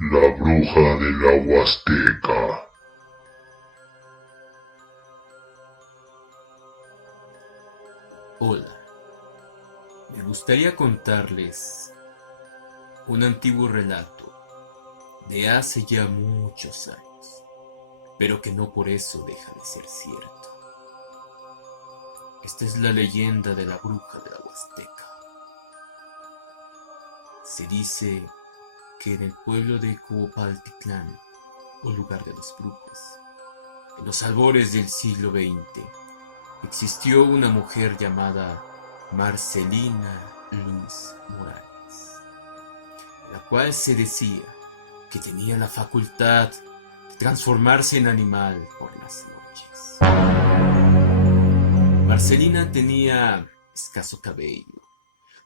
La bruja de la Huasteca. Hola, me gustaría contarles un antiguo relato de hace ya muchos años, pero que no por eso deja de ser cierto. Esta es la leyenda de la bruja de la Huasteca. Se dice que en el pueblo de Copaltitlán, o lugar de los brujos, en los albores del siglo XX, existió una mujer llamada Marcelina Luis Morales, la cual se decía que tenía la facultad de transformarse en animal por las noches. Marcelina tenía escaso cabello,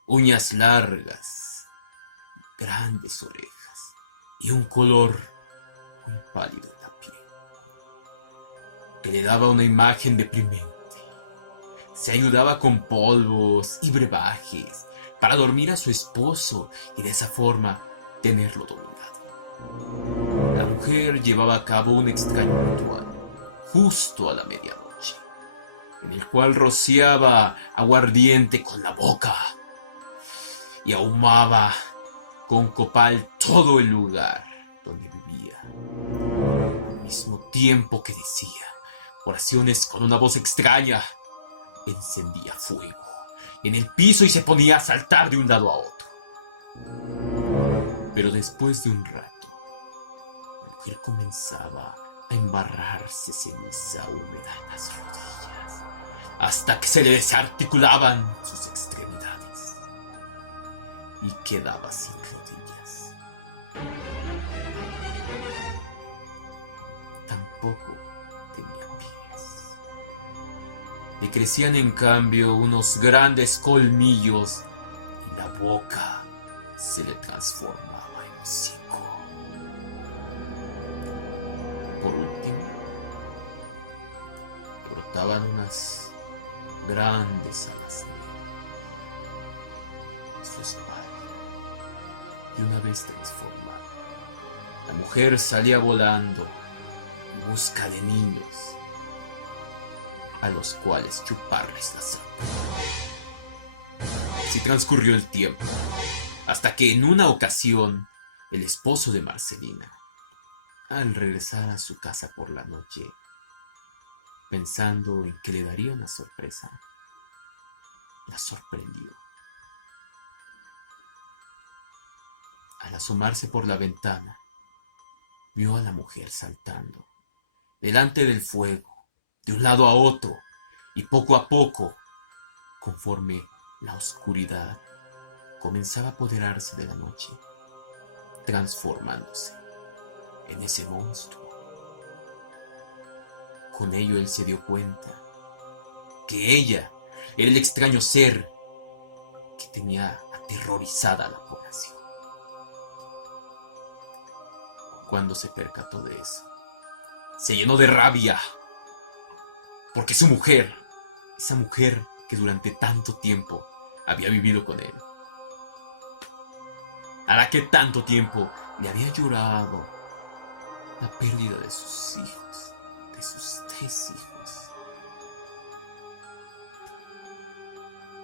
uñas largas, grandes orejas y un color muy pálido en la piel, que le daba una imagen deprimente. Se ayudaba con polvos y brebajes para dormir a su esposo y de esa forma tenerlo dominado. La mujer llevaba a cabo un extraño ritual justo a la medianoche, en el cual rociaba aguardiente con la boca y ahumaba con copal todo el lugar donde vivía, al mismo tiempo que decía oraciones con una voz extraña. Encendía fuego en el piso y se ponía a saltar de un lado a otro. Pero después de un rato, la mujer comenzaba a embarrarse ceniza húmeda en las rodillas, hasta que se le desarticulaban sus extremidades y quedaba sin rodillas. Tampoco tenía pies. Le crecían en cambio unos grandes colmillos y la boca se le transformaba en hocico. Por último, brotaban unas grandes alas en su espalda, y una vez transformada, la mujer salía volando en busca de niños a los cuales chuparles la sangre. Así transcurrió el tiempo, hasta que en una ocasión el esposo de Marcelina, al regresar a su casa por la noche, pensando en que le daría una sorpresa, la sorprendió. Al asomarse por la ventana, vio a la mujer saltando delante del fuego, de un lado a otro, y poco a poco, conforme la oscuridad comenzaba a apoderarse de la noche, transformándose en ese monstruo. Con ello él se dio cuenta que ella era el extraño ser que tenía aterrorizada a la población. Cuando se percató de eso, se llenó de rabia, porque su mujer, esa mujer que durante tanto tiempo había vivido con él, a la que tanto tiempo le había llorado la pérdida de sus hijos, de sus 3 hijos.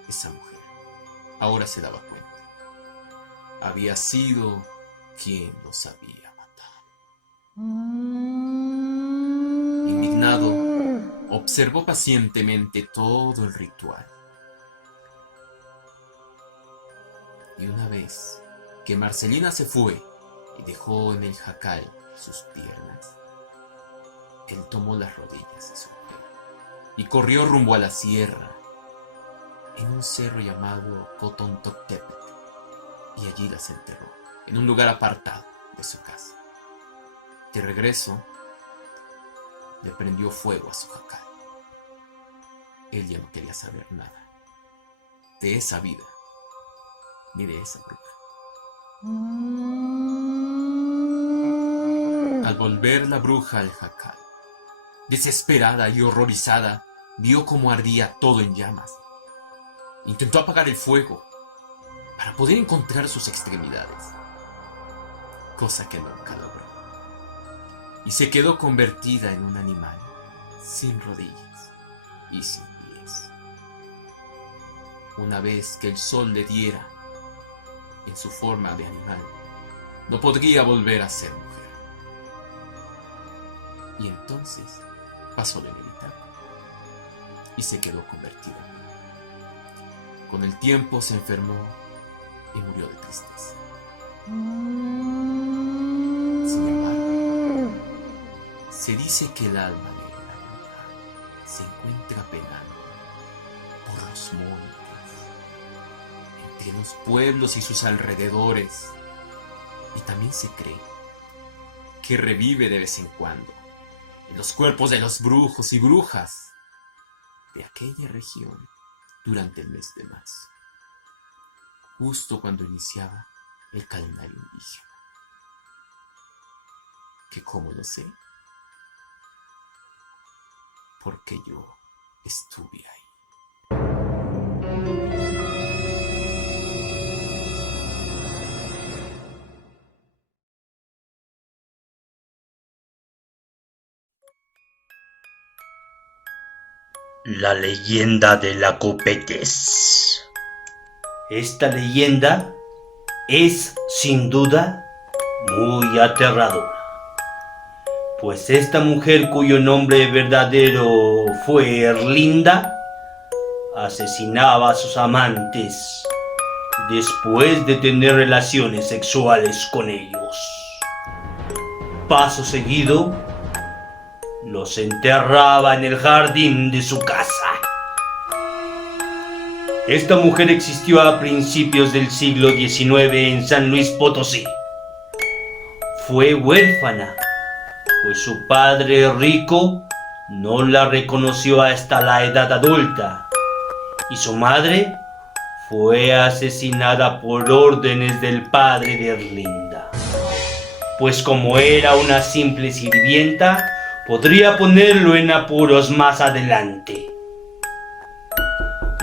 Esa mujer ahora se daba cuenta. Había sido quien los había matado. Indignado, observó pacientemente todo el ritual. Y una vez que Marcelina se fue y dejó en el jacal sus piernas, él tomó las rodillas de su mujer y corrió rumbo a la sierra, en un cerro llamado Cotontoctépetl, y allí las enterró, en un lugar apartado de su casa. De regreso, le prendió fuego a su jacal. Él ya no quería saber nada de esa vida, ni de esa bruja. Al volver la bruja al jacal, desesperada y horrorizada, vio cómo ardía todo en llamas. Intentó apagar el fuego para poder encontrar sus extremidades. cosa que nunca logró, y se quedó convertida en un animal sin rodillas y sin pies. Una vez que el sol le diera en su forma de animal, no podría volver a ser mujer. Y entonces pasó lo inevitable y se quedó convertida en mujer. Con el tiempo se enfermó y murió de tristeza. Sin embargo, se dice que el alma de la bruja se encuentra penando por los montes, entre los pueblos y sus alrededores, y también se cree que revive de vez en cuando en los cuerpos de los brujos y brujas de aquella región durante el mes de marzo, justo cuando iniciaba el calendario indígena. ¿Que cómo lo sé? Porque yo estuve ahí. La leyenda de la Copetes. Esta leyenda es, sin duda, muy aterradora, pues esta mujer, cuyo nombre verdadero fue Erlinda, asesinaba a sus amantes después de tener relaciones sexuales con ellos. Paso seguido, los enterraba en el jardín de su casa. Esta mujer existió a principios del siglo XIX en San Luis Potosí. Fue huérfana, pues su padre rico no la reconoció hasta la edad adulta, y su madre fue asesinada por órdenes del padre de Erlinda, pues como era una simple sirvienta, podría ponerlo en apuros más adelante.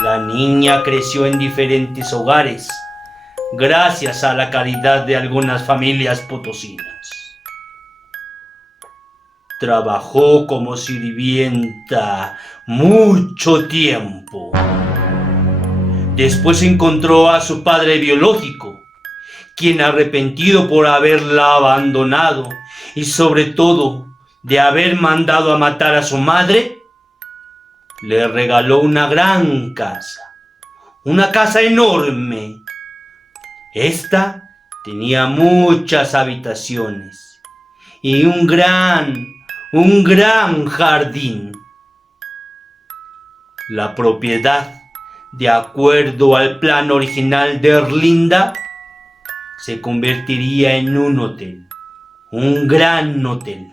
La niña creció en diferentes hogares, gracias a la caridad de algunas familias potosinas. Trabajó como sirvienta mucho tiempo. Después encontró a su padre biológico, quien, arrepentido por haberla abandonado y sobre todo de haber mandado a matar a su madre, le regaló una gran casa, una casa enorme. Esta tenía muchas habitaciones y un gran jardín. La propiedad, de acuerdo al plan original de Erlinda, se convertiría en un hotel, un gran hotel.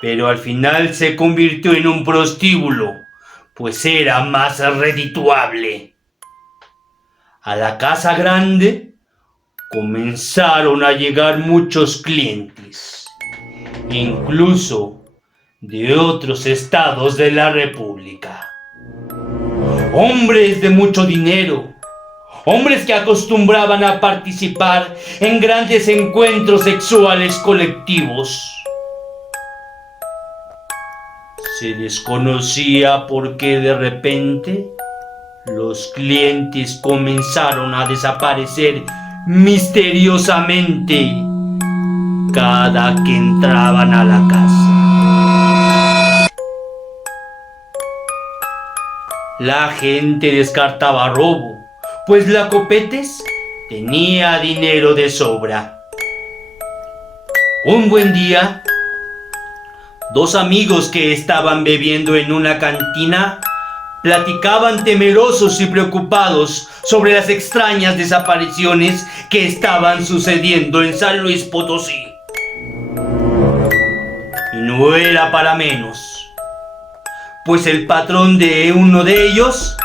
Pero al final se convirtió en un prostíbulo, pues era más redituable. A la casa grande comenzaron a llegar muchos clientes, incluso de otros estados de la República. Hombres de mucho dinero, hombres que acostumbraban a participar en grandes encuentros sexuales colectivos. Se desconocía por qué de repente los clientes comenzaron a desaparecer misteriosamente cada que entraban a la casa. La gente descartaba robo, pues la Copetes tenía dinero de sobra. Un buen día, dos amigos que estaban bebiendo en una cantina platicaban temerosos y preocupados sobre las extrañas desapariciones que estaban sucediendo en San Luis Potosí. Y no era para menos, pues el patrón de uno de ellos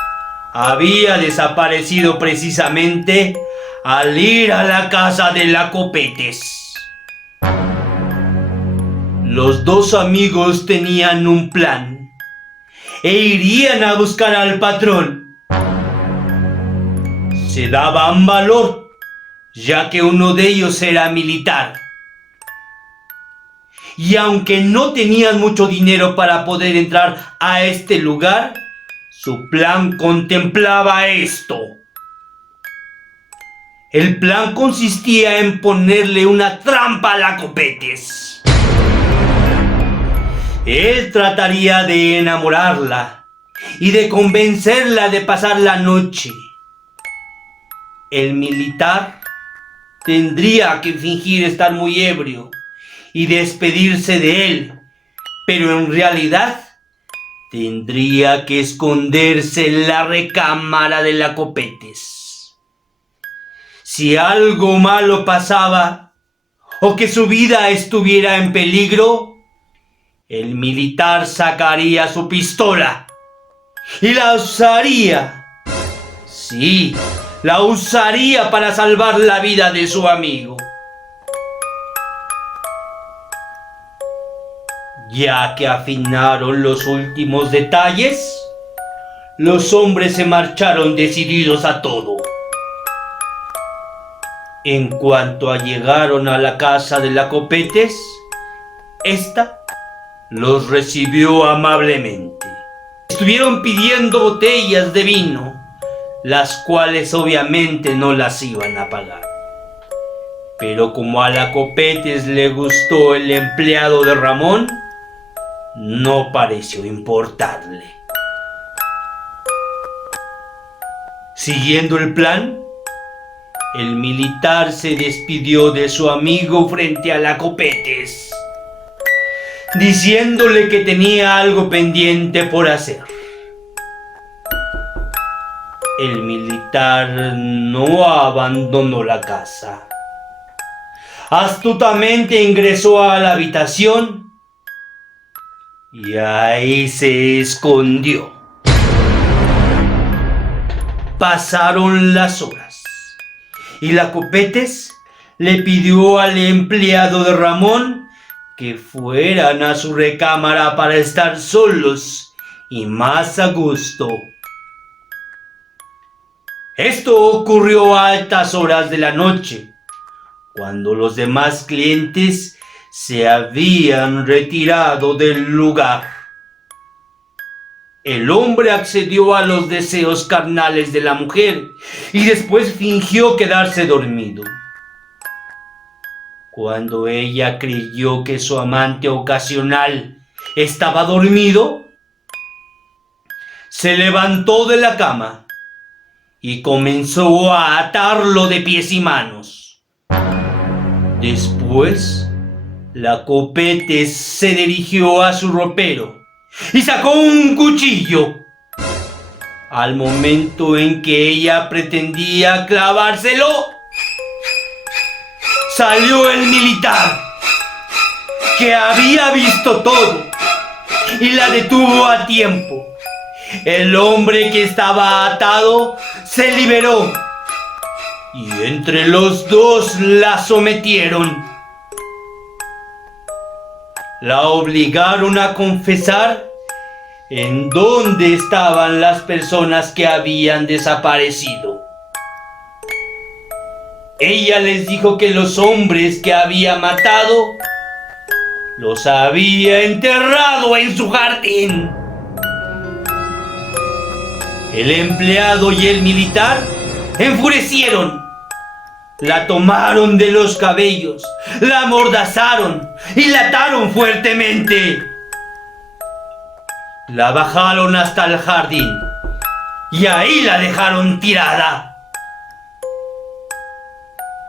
había desaparecido precisamente al ir a la casa de la Copetes. Los dos amigos tenían un plan e irían a buscar al patrón. Se daban valor ya que uno de ellos era militar. Y aunque no tenían mucho dinero para poder entrar a este lugar, su plan contemplaba esto. El plan consistía en ponerle una trampa a la Copetes. Él trataría de enamorarla y de convencerla de pasar la noche. El militar tendría que fingir estar muy ebrio y despedirse de él, pero en realidad tendría que esconderse en la recámara de la Copetes. Si algo malo pasaba o que su vida estuviera en peligro, el militar sacaría su pistola y la usaría. Sí, la usaría para salvar la vida de su amigo. Ya que afinaron los últimos detalles, los hombres se marcharon decididos a todo. En cuanto llegaron a la casa de la Copetes, esta los recibió amablemente. Estuvieron pidiendo botellas de vino, las cuales obviamente no las iban a pagar. Pero como a la Copetes le gustó el empleado de Ramón, no pareció importarle. Siguiendo el plan, el militar se despidió de su amigo frente a la Copetes, diciéndole que tenía algo pendiente por hacer. El militar no abandonó la casa. Astutamente ingresó a la habitación y ahí se escondió. Pasaron las horas y la Copetes le pidió al empleado de Ramón que fueran a su recámara para estar solos y más a gusto. Esto ocurrió a altas horas de la noche, cuando los demás clientes se habían retirado del lugar. El hombre accedió a los deseos carnales de la mujer y después fingió quedarse dormido. Cuando ella creyó que su amante ocasional estaba dormido, se levantó de la cama y comenzó a atarlo de pies y manos. Después, la Copetes se dirigió a su ropero y sacó un cuchillo. Al momento en que ella pretendía clavárselo, salió el militar, que había visto todo, y la detuvo a tiempo. El hombre que estaba atado se liberó y entre los dos la sometieron. La obligaron a confesar en dónde estaban las personas que habían desaparecido. Ella les dijo que los hombres que había matado los había enterrado en su jardín. El empleado y el militar enfurecieron. La tomaron de los cabellos, la amordazaron y la ataron fuertemente. La bajaron hasta el jardín y ahí la dejaron tirada.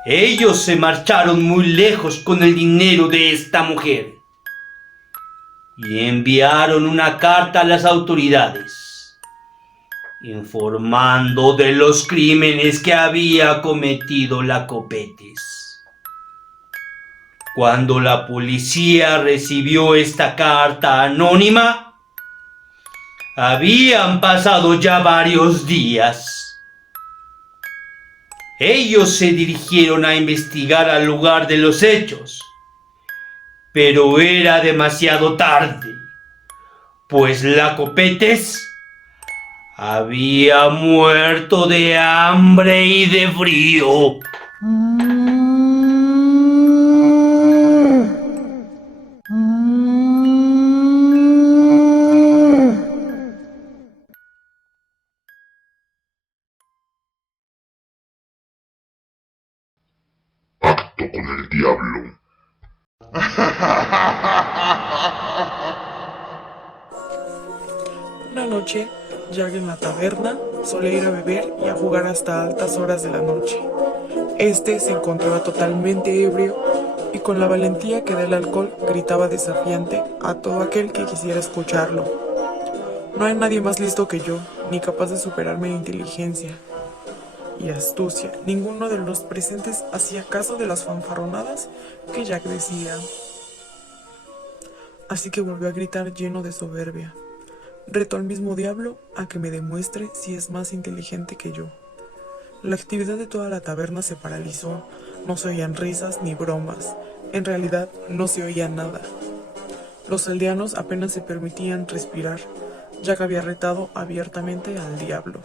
Ellos se marcharon muy lejos con el dinero de esta mujer y enviaron una carta a las autoridades, informando de los crímenes que había cometido la Copetes. Cuando la policía recibió esta carta anónima, habían pasado ya varios días. Ellos se dirigieron a investigar al lugar de los hechos, pero era demasiado tarde, pues la Copetes había muerto de hambre y de frío. Pacto con el diablo. Una noche, Jack en la taberna solía ir a beber y a jugar hasta altas horas de la noche. Este se encontraba totalmente ebrio y con la valentía que da el alcohol gritaba desafiante a todo aquel que quisiera escucharlo. No hay nadie más listo que yo, ni capaz de superarme en inteligencia y astucia. Ninguno de los presentes hacía caso de las fanfarronadas que Jack decía. Así que volvió a gritar lleno de soberbia. Reto al mismo diablo a que me demuestre si es más inteligente que yo. La actividad de toda la taberna se paralizó. No se oían risas ni bromas. En realidad, no se oía nada. Los aldeanos apenas se permitían respirar. Jack había retado abiertamente al diablo.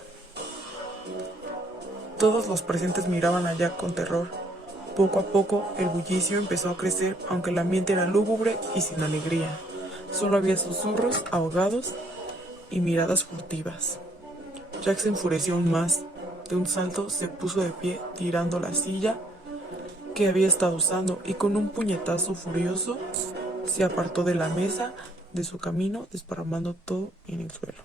Todos los presentes miraban a Jack con terror. Poco a poco, el bullicio empezó a crecer, aunque el ambiente era lúgubre y sin alegría. Solo había susurros ahogados y miradas furtivas. Jack se enfureció aún más. De un salto se puso de pie, tirando la silla que había estado usando, y con un puñetazo furioso se apartó de la mesa de su camino, desparramando todo en el suelo.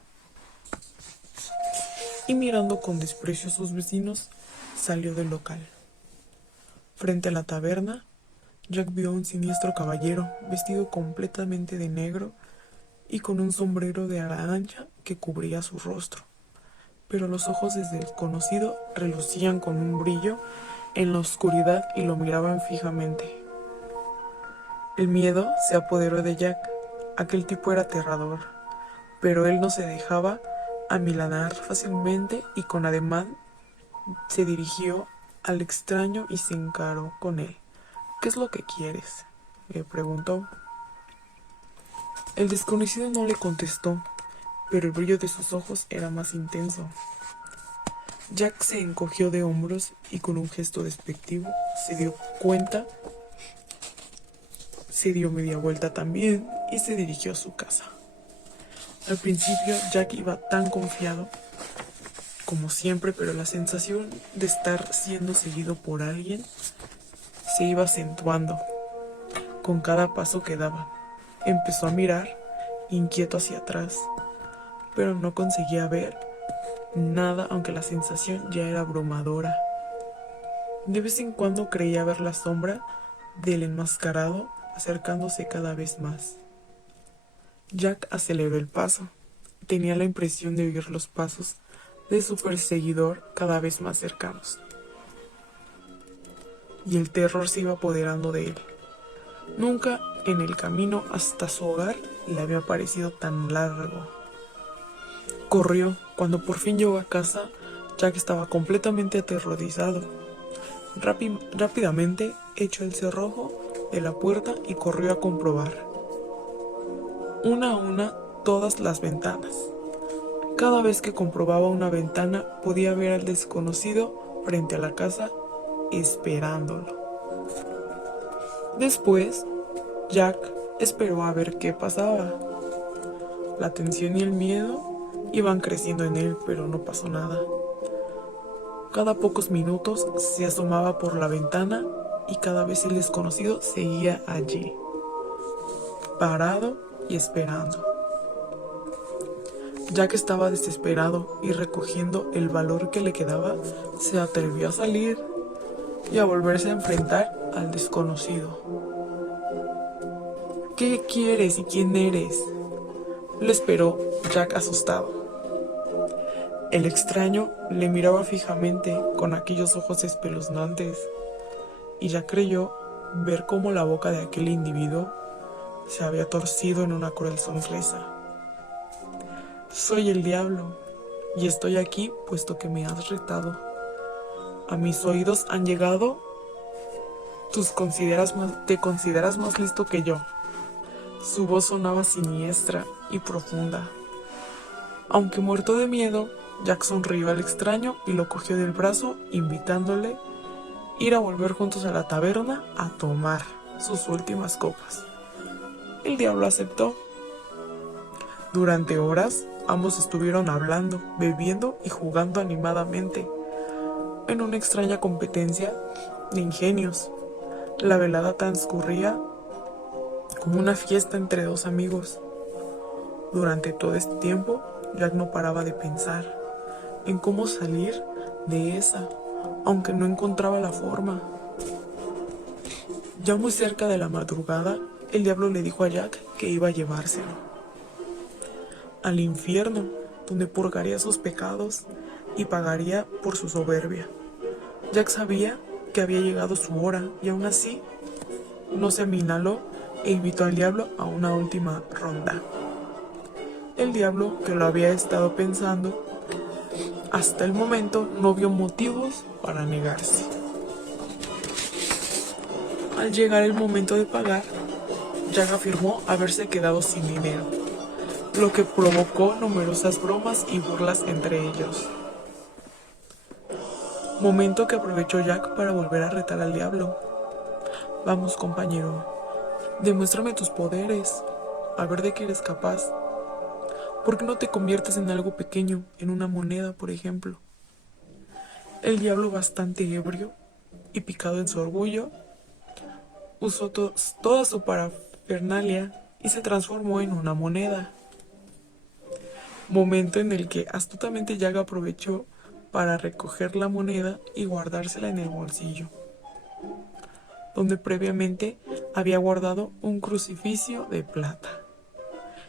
Y mirando con desprecio a sus vecinos, salió del local. Frente a la taberna, Jack vio a un siniestro caballero vestido completamente de negro y con un sombrero de ala ancha que cubría su rostro. Pero los ojos del desconocido relucían con un brillo en la oscuridad y lo miraban fijamente. El miedo se apoderó de Jack. Aquel tipo era aterrador, pero él no se dejaba amilanar fácilmente y con ademán se dirigió al extraño y se encaró con él. «¿Qué es lo que quieres?», le preguntó. El desconocido no le contestó, pero el brillo de sus ojos era más intenso. Jack se encogió de hombros y con un gesto despectivo se dio cuenta, se dio media vuelta también y se dirigió a su casa. Al principio Jack iba tan confiado como siempre, pero la sensación de estar siendo seguido por alguien se iba acentuando con cada paso que daba. Empezó a mirar inquieto hacia atrás, pero no conseguía ver nada, aunque la sensación ya era abrumadora. De vez en cuando creía ver la sombra del enmascarado acercándose cada vez más. Jack aceleró el paso. Tenía la impresión de oír los pasos de su perseguidor cada vez más cercanos, y el terror se iba apoderando de él. Nunca en el camino hasta su hogar le había parecido tan largo. Corrió. Cuando por fin llegó a casa, Jack estaba completamente aterrorizado. Rápidamente echó el cerrojo de la puerta y corrió a comprobar, una a una, todas las ventanas. Cada vez que comprobaba una ventana, podía ver al desconocido frente a la casa, esperándolo. Después, Jack esperó a ver qué pasaba. La tensión y el miedo iban creciendo en él, pero no pasó nada. Cada pocos minutos se asomaba por la ventana y cada vez el desconocido seguía allí, parado y esperando. Jack estaba desesperado y, recogiendo el valor que le quedaba, se atrevió a salir y a volverse a enfrentar al desconocido. «¿Qué quieres y quién eres?», le esperó Jack asustado. El extraño le miraba fijamente con aquellos ojos espeluznantes, y Jack creyó ver cómo la boca de aquel individuo se había torcido en una cruel sonrisa. «Soy el diablo, y estoy aquí puesto que me has retado. A mis oídos han llegado. Te consideras más listo que yo». Su voz sonaba siniestra y profunda. Aunque muerto de miedo, Jack sonrió al extraño y lo cogió del brazo, invitándole ir a volver juntos a la taberna a tomar sus últimas copas. El diablo aceptó. Durante horas, ambos estuvieron hablando, bebiendo y jugando animadamente, en una extraña competencia de ingenios. La velada transcurría como una fiesta entre dos amigos. Durante todo este tiempo, Jack no paraba de pensar en cómo salir de esa, aunque no encontraba la forma. Ya muy cerca de la madrugada, el diablo le dijo a Jack que iba a llevárselo al infierno, donde purgaría sus pecados y pagaría por su soberbia. Jack sabía que había llegado su hora y aún así no se aminaló e invitó al diablo a una última ronda. El diablo, que lo había estado pensando, hasta el momento no vio motivos para negarse. Al llegar el momento de pagar, Jack afirmó haberse quedado sin dinero, lo que provocó numerosas bromas y burlas entre ellos. Momento que aprovechó Jack para volver a retar al diablo. Vamos, compañero, demuéstrame tus poderes, a ver de qué eres capaz. ¿Por qué no te conviertes en algo pequeño, en una moneda, por ejemplo? El diablo, bastante ebrio y picado en su orgullo, usó toda su parafernalia y se transformó en una moneda. Momento en el que astutamente Jack aprovechó para recoger la moneda y guardársela en el bolsillo, donde previamente había guardado un crucifijo de plata.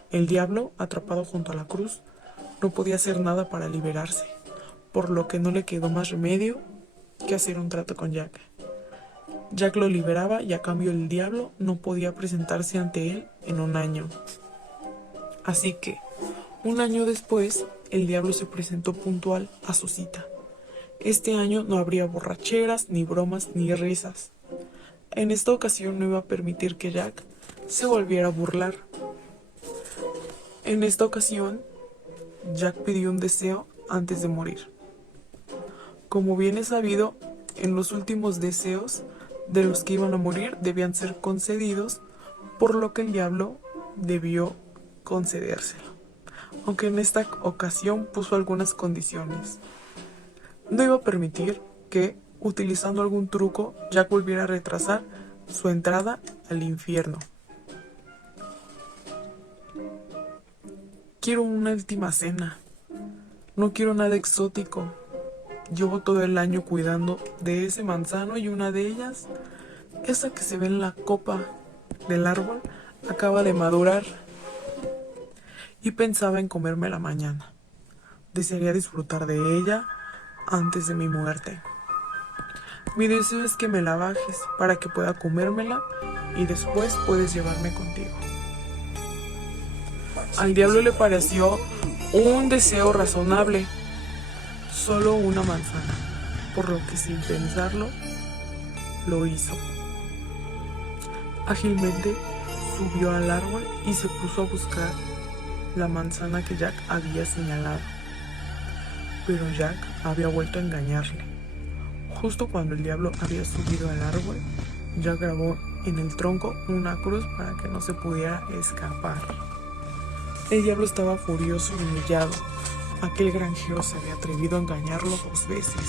El diablo, atrapado junto a la cruz, no podía hacer nada para liberarse, por lo que no le quedó más remedio que hacer un trato con Jack. Jack lo liberaba y a cambio el diablo no podía presentarse ante él en un año. Así que, un año después, el diablo se presentó puntual a su cita. Este año no habría borracheras, ni bromas, ni risas. En esta ocasión no iba a permitir que Jack se volviera a burlar. En esta ocasión, Jack pidió un deseo antes de morir. Como bien es sabido, en los últimos deseos de los que iban a morir debían ser concedidos, por lo que el diablo debió concedérselo, aunque en esta ocasión puso algunas condiciones. No iba a permitir que, utilizando algún truco, Jack volviera a retrasar su entrada al infierno. Quiero una última cena. No quiero nada exótico. Llevo todo el año cuidando de ese manzano y una de ellas, esa que se ve en la copa del árbol, acaba de madurar. Y pensaba en comérmela mañana. Desearía disfrutar de ella antes de mi muerte. Mi deseo es que me la bajes para que pueda comérmela y después puedes llevarme contigo. Al diablo le pareció un deseo razonable, solo una manzana, por lo que sin pensarlo, lo hizo. Ágilmente subió al árbol y se puso a buscar la manzana que Jack había señalado. Pero Jack había vuelto a engañarle. Justo cuando el diablo había subido al árbol, Jack grabó en el tronco una cruz para que no se pudiera escapar. El diablo estaba furioso y humillado. Aquel granjero se había atrevido a engañarlo 2 veces.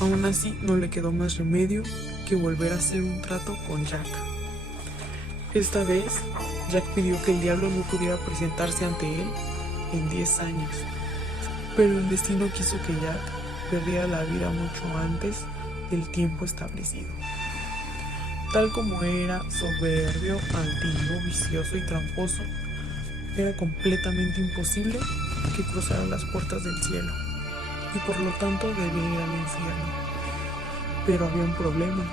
Aún así, no le quedó más remedio que volver a hacer un trato con Jack. Esta vez, Jack pidió que el diablo no pudiera presentarse ante él en 10 años. Pero el destino quiso que Jack perdiera la vida mucho antes del tiempo establecido. Tal como era soberbio, altivo, vicioso y tramposo, era completamente imposible que cruzara las puertas del cielo, y por lo tanto debía ir al infierno. Pero había un problema.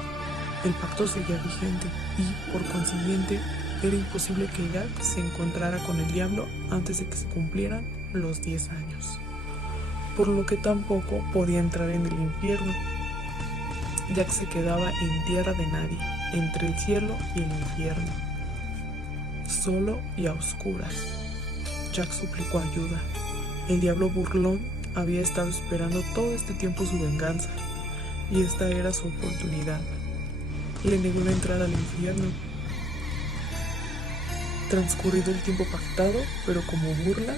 El pacto seguía vigente y, por consiguiente, era imposible que Jack se encontrara con el diablo antes de que se cumplieran los 10 años. Por lo que tampoco podía entrar en el infierno. Jack se quedaba en tierra de nadie, entre el cielo y el infierno, solo y a oscuras. Jack suplicó ayuda. El diablo burlón había estado esperando todo este tiempo su venganza. y esta era su oportunidad. Le negó la entrada al infierno. Transcurrido el tiempo pactado, pero como burla,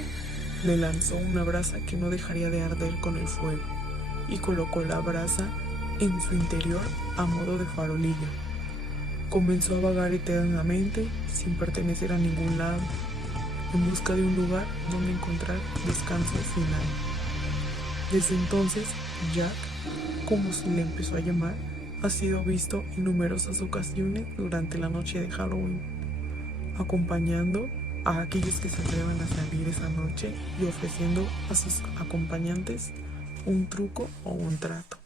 le lanzó una brasa que no dejaría de arder con el fuego, y colocó la brasa en su interior a modo de farolillo. Comenzó a vagar eternamente, sin pertenecer a ningún lado, en busca de un lugar donde encontrar descanso final. Desde entonces, Jack, como se le empezó a llamar, ha sido visto en numerosas ocasiones durante la noche de Halloween, acompañando a aquellos que se atrevan a salir esa noche y ofreciendo a sus acompañantes un truco o un trato.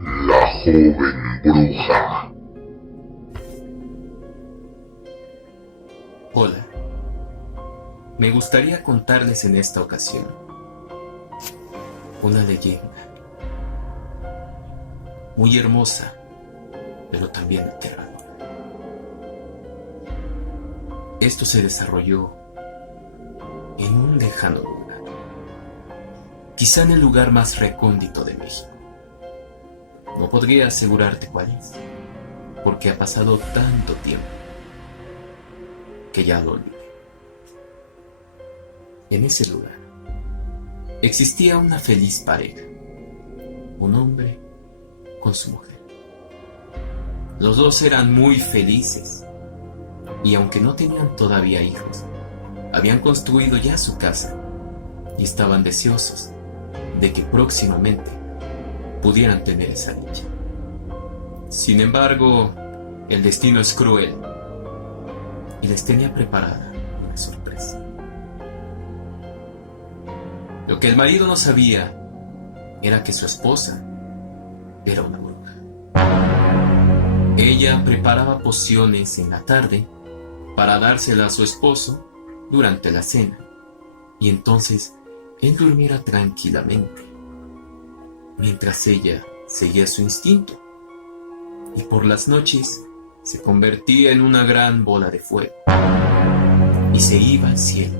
La joven bruja. Hola. Me gustaría contarles en esta ocasión una leyenda muy hermosa, pero también aterradora. Esto se desarrolló en un lejano lugar, quizá en el lugar más recóndito de México. No podría asegurarte cuál es, porque ha pasado tanto tiempo que ya lo olvidé. En ese lugar existía una feliz pareja, un hombre con su mujer. Los dos eran muy felices y aunque no tenían todavía hijos, habían construido ya su casa y estaban deseosos de que próximamente pudieran tener esa dicha. Sin embargo, el destino es cruel y les tenía preparada una sorpresa. Lo que el marido no sabía era que su esposa era una bruja. Ella preparaba pociones en la tarde para dársela a su esposo durante la cena, y entonces él durmiera tranquilamente, mientras ella seguía su instinto, y por las noches se convertía en una gran bola de fuego y se iba al cielo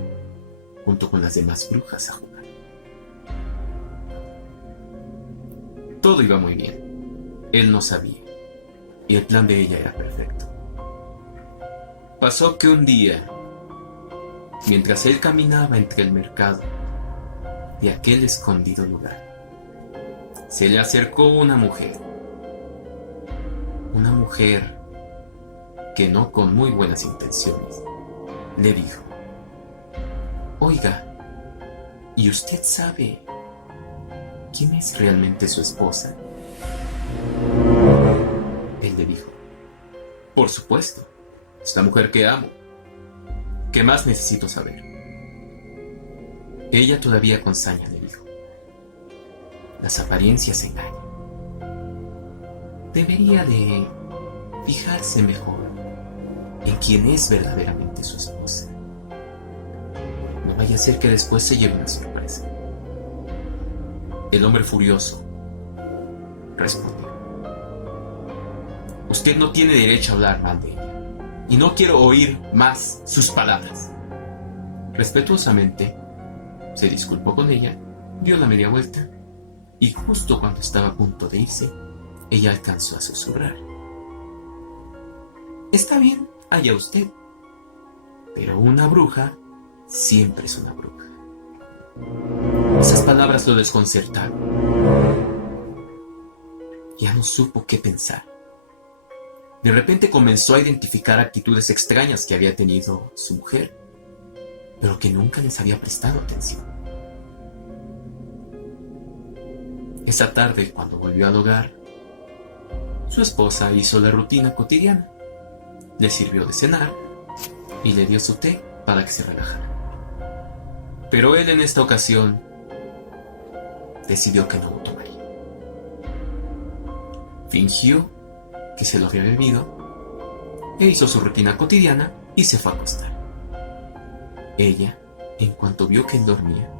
junto con las demás brujas a jugar. Todo iba muy bien. Él no sabía, y el plan de ella era perfecto. Pasó que un día, mientras él caminaba entre el mercado de aquel escondido lugar, se le acercó una mujer que no con muy buenas intenciones le dijo: «Oiga, ¿y usted sabe quién es realmente su esposa?». Él le dijo: «Por supuesto, es la mujer que amo. ¿Qué más necesito saber?». Ella todavía con saña le dijo: «Las apariencias engañan. Debería de fijarse mejor en quién es verdaderamente su esposa. No vaya a ser que después se lleve una sorpresa». El hombre furioso respondió: «Usted no tiene derecho a hablar mal de ella, y no quiero oír más sus palabras». Respetuosamente se disculpó con ella, dio la media vuelta, y justo cuando estaba a punto de irse, ella alcanzó a susurrar: «Está bien, allá usted, pero una bruja siempre es una bruja». Esas palabras lo desconcertaron. Ya no supo qué pensar. De repente comenzó a identificar actitudes extrañas que había tenido su mujer, pero que nunca les había prestado atención. Esa tarde, cuando volvió al hogar, su esposa hizo la rutina cotidiana. Le sirvió de cenar y le dio su té para que se relajara. Pero él en esta ocasión decidió que no lo tomaría. Fingió que se lo había bebido e hizo su rutina cotidiana y se fue a acostar. Ella, en cuanto vio que él dormía,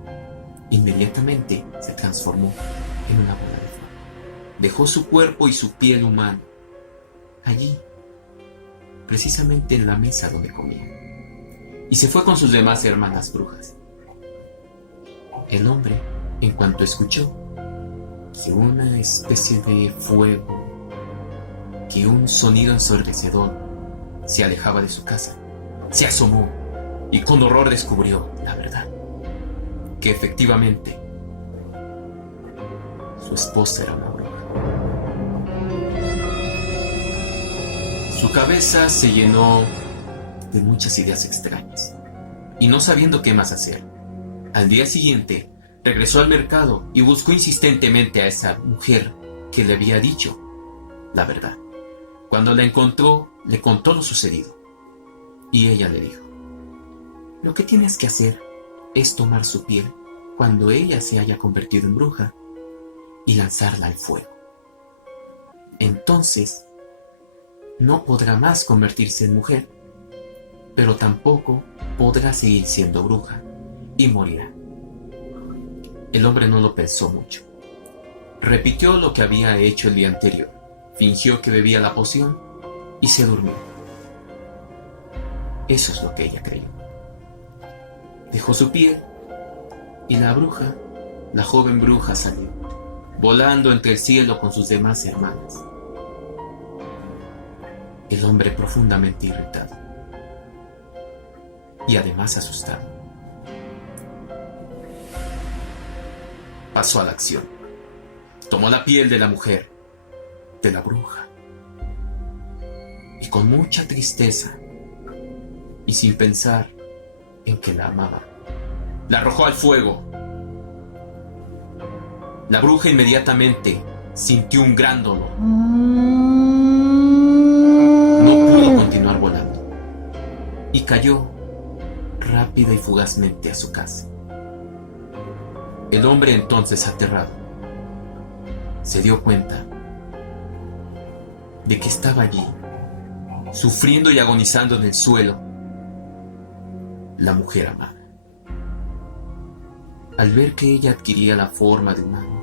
inmediatamente se transformó en una bola de fuego. Dejó su cuerpo y su piel humana allí, precisamente en la mesa donde comía, y se fue con sus demás hermanas brujas. El hombre, en cuanto escuchó que una especie de fuego, que un sonido ensordecedor se alejaba de su casa, se asomó y con horror descubrió la verdad, que efectivamente su esposa era una bruja. Su cabeza se llenó de muchas ideas extrañas, y no sabiendo qué más hacer, al día siguiente regresó al mercado y buscó insistentemente a esa mujer que le había dicho la verdad. Cuando la encontró, le contó lo sucedido, y ella le dijo: «Lo que tienes que hacer es tomar su piel cuando ella se haya convertido en bruja y lanzarla al fuego. Entonces, no podrá más convertirse en mujer, pero tampoco podrá seguir siendo bruja y morirá. El hombre no lo pensó mucho. Repitió lo que había hecho el día anterior, fingió que bebía la poción y se durmió. Eso es lo que ella creyó. Dejó su piel y la bruja, la joven bruja, salió, volando entre el cielo con sus demás hermanas. El hombre, profundamente irritado y además asustado, pasó a la acción. Tomó la piel de la mujer, de la bruja, y con mucha tristeza y sin pensar en que la amaba, la arrojó al fuego. La bruja inmediatamente sintió un gran dolor. No pudo continuar volando y cayó rápida y fugazmente a su casa. El hombre, entonces aterrado, se dio cuenta de que estaba allí, sufriendo y agonizando en el suelo, la mujer amada. Al ver que ella adquiría la forma de humano,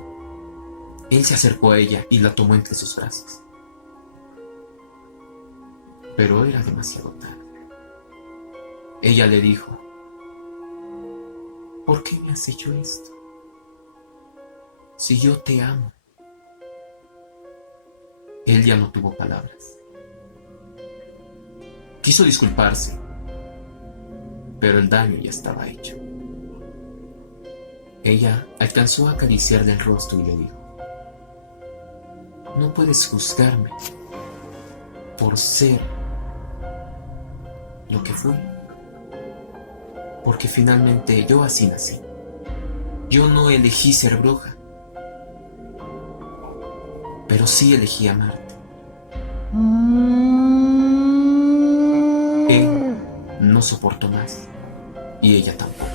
él se acercó a ella y la tomó entre sus brazos. Pero era demasiado tarde. Ella le dijo: ¿por qué me has hecho esto? Si yo te amo. Él ya no tuvo palabras. Quiso disculparse, pero el daño ya estaba hecho. Ella alcanzó a acariciarle el rostro y le dijo: no puedes juzgarme por ser lo que fui, porque finalmente yo así nací. Yo no elegí ser bruja, pero sí elegí amarte. Él no soportó más, y ella tampoco.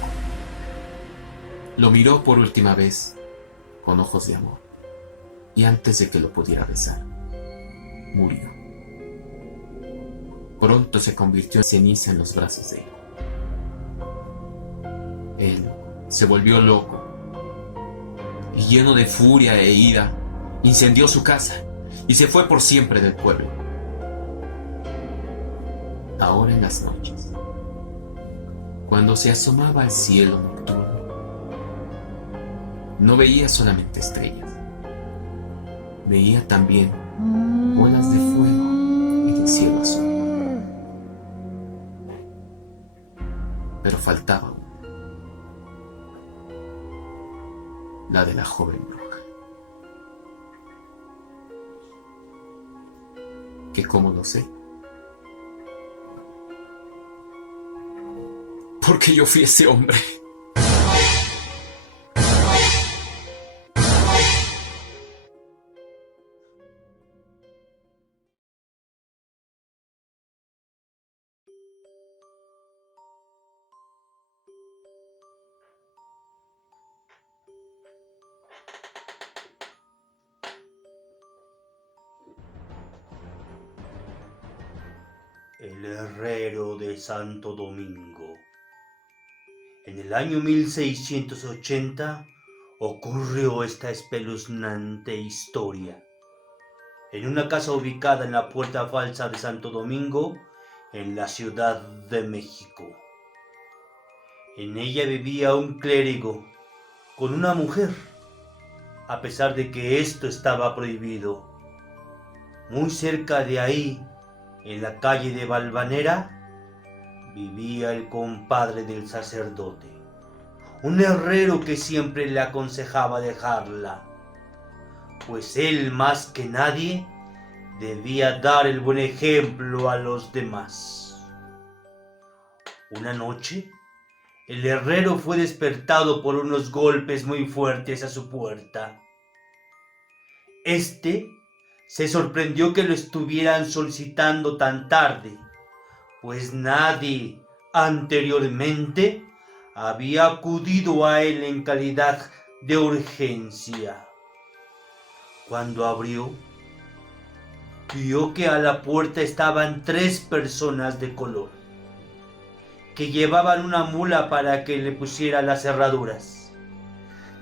Lo miró por última vez con ojos de amor, y antes de que lo pudiera besar, murió. Pronto se convirtió en ceniza en los brazos de él. Él se volvió loco y, lleno de furia e ira, incendió su casa y se fue por siempre del pueblo. Ahora, en las noches, cuando se asomaba al cielo nocturno, no veía solamente estrellas, veía también bolas de fuego en el cielo azul. Pero faltaba una, la de la joven bruja, que, ¿cómo lo sé? Porque yo fui ese hombre. El herrero de Santo Domingo. En el año 1680 ocurrió esta espeluznante historia. En una casa ubicada en la Puerta Falsa de Santo Domingo, en la Ciudad de México. En ella vivía un clérigo con una mujer, a pesar de que esto estaba prohibido. Muy cerca de ahí, en la calle de Valvanera, vivía el compadre del sacerdote, un herrero que siempre le aconsejaba dejarla, pues él más que nadie debía dar el buen ejemplo a los demás. Una noche, el herrero fue despertado por unos golpes muy fuertes a su puerta. Este se sorprendió que lo estuvieran solicitando tan tarde, pues nadie anteriormente había acudido a él en calidad de urgencia. Cuando abrió, vio que a la puerta estaban 3 personas de color, que llevaban una mula para que le pusiera las cerraduras.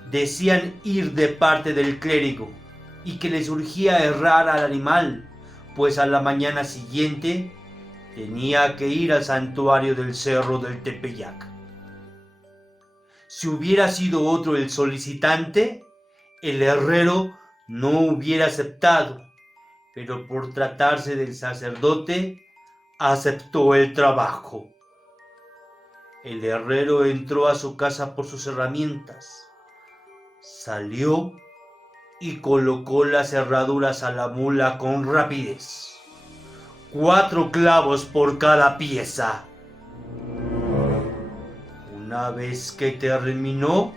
Decían ir de parte del clérigo y que les urgía herrar al animal, pues a la mañana siguiente tenía que ir al santuario del Cerro del Tepeyac. Si hubiera sido otro el solicitante, el herrero no hubiera aceptado, pero por tratarse del sacerdote, aceptó el trabajo. El herrero entró a su casa por sus herramientas, salió y colocó las cerraduras a la mula con rapidez. 4 clavos por cada pieza. Una vez que terminó,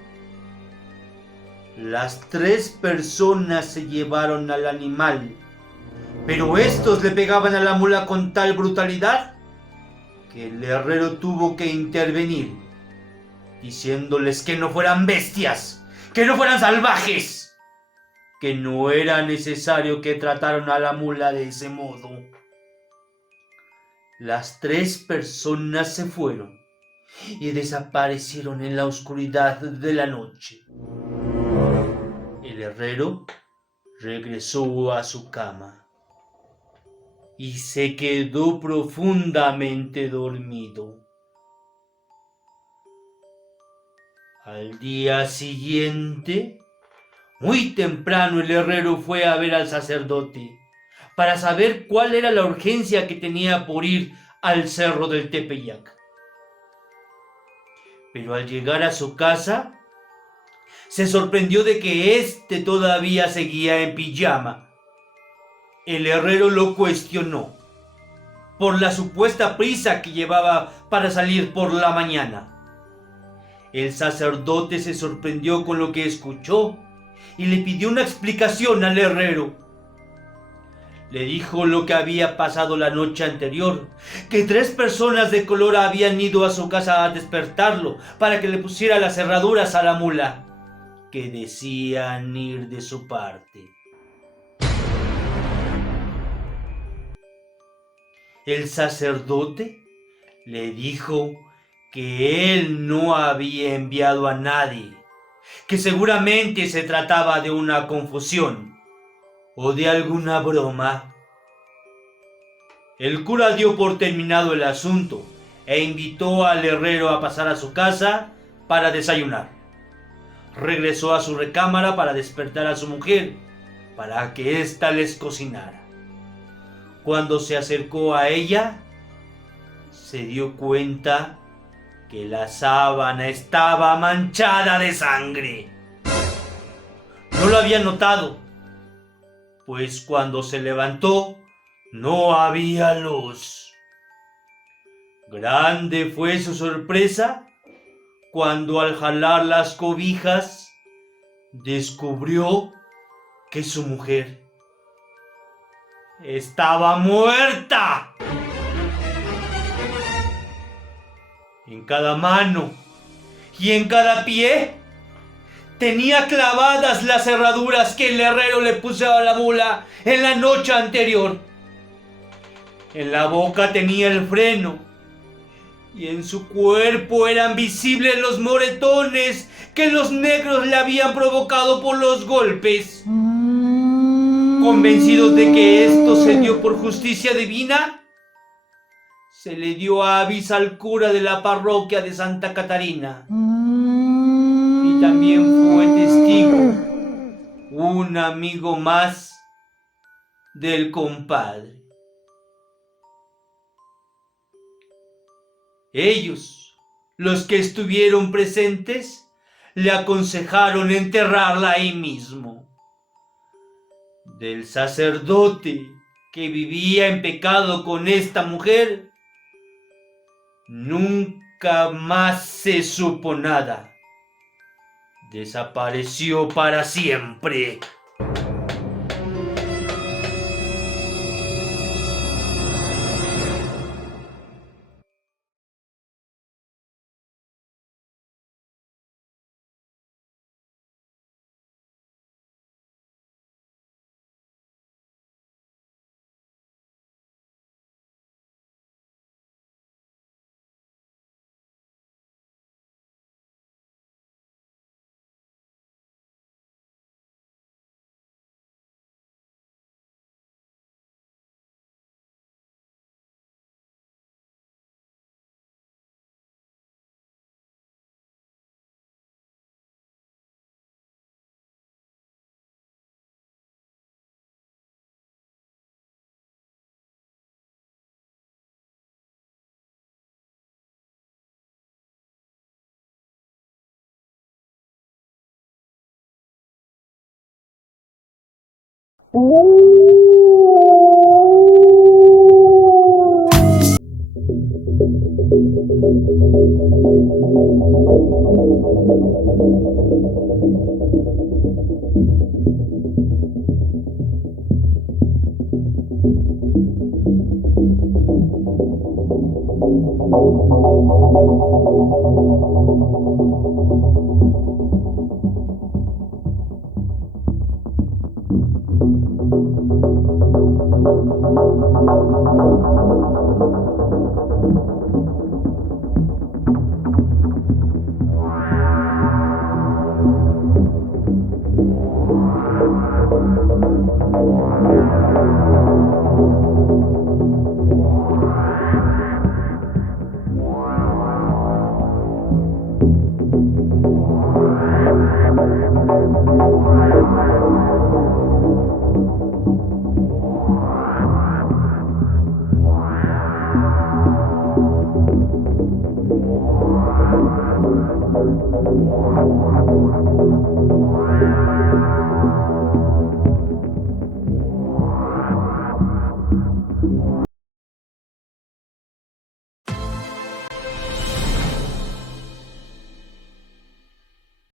las 3 personas se llevaron al animal, pero estos le pegaban a la mula con tal brutalidad que el herrero tuvo que intervenir, diciéndoles que no fueran bestias, que no fueran salvajes, que no era necesario que trataran a la mula de ese modo. Las 3 personas se fueron y desaparecieron en la oscuridad de la noche. El herrero regresó a su cama y se quedó profundamente dormido. Al día siguiente, muy temprano, el herrero fue a ver al sacerdote para saber cuál era la urgencia que tenía por ir al Cerro del Tepeyac. Pero al llegar a su casa, se sorprendió de que éste todavía seguía en pijama. El herrero lo cuestionó por la supuesta prisa que llevaba para salir por la mañana. El sacerdote se sorprendió con lo que escuchó y le pidió una explicación al herrero. Le dijo lo que había pasado la noche anterior, que 3 personas de color habían ido a su casa a despertarlo para que le pusiera las cerraduras a la mula, que decían ir de su parte. El sacerdote le dijo que él no había enviado a nadie, que seguramente se trataba de una confusión o de alguna broma. El cura dio por terminado el asunto e invitó al herrero a pasar a su casa para desayunar. Regresó a su recámara para despertar a su mujer, para que ésta les cocinara. Cuando se acercó a ella, se dio cuenta que la sábana estaba manchada de sangre. No lo había notado, pues cuando se levantó no había luz. Grande fue su sorpresa cuando al jalar las cobijas descubrió que su mujer estaba muerta. En cada mano y en cada pie tenía clavadas las cerraduras que el herrero le puso a la mula en la noche anterior. En la boca tenía el freno y en su cuerpo eran visibles los moretones que los negros le habían provocado por los golpes. Convencidos de que esto se dio por justicia divina, se le dio aviso al cura de la parroquia de Santa Catarina. Y también fue testigo un amigo más del compadre. Ellos, los que estuvieron presentes, le aconsejaron enterrarla ahí mismo. Del sacerdote que vivía en pecado con esta mujer, nunca más se supo nada. Desapareció para siempre.